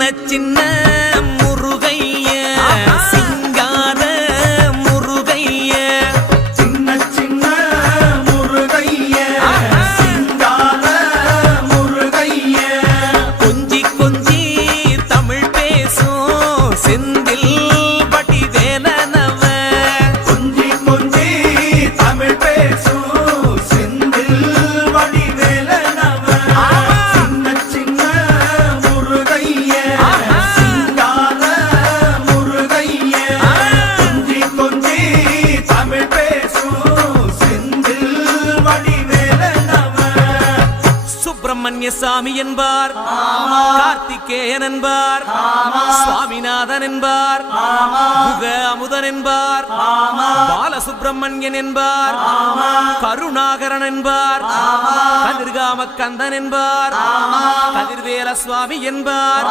சின்ன முருகைய சிங்கார முருகைய சின்ன சின்ன முருகைய சிங்கார முருகைய கொஞ்சி கொஞ்சி தமிழ் பேசும் செந்தில் வடிவேலனவ கொஞ்சி கொஞ்சி தமிழ் பேசும் செந்தில் வடிவேலனவ சின்ன சின்ன முருகைய சிங்கார முருகைய கொஞ்சி கொஞ்சி தமிழ் பேசும் செந்தில் வடிவேலனவ சுப்பிரமணிய சாமி என்பார், கார்த்திகேயன் என்பார், சுவாமிநாதன் என்பார், முக அமுதன் என்பார், பாலசுப்பிரமணியன் என்பார், கருணாகரன் என்பார், கதிர்காம கந்தன் என்பார், கதிர்வேல சுவாமி என்பார்.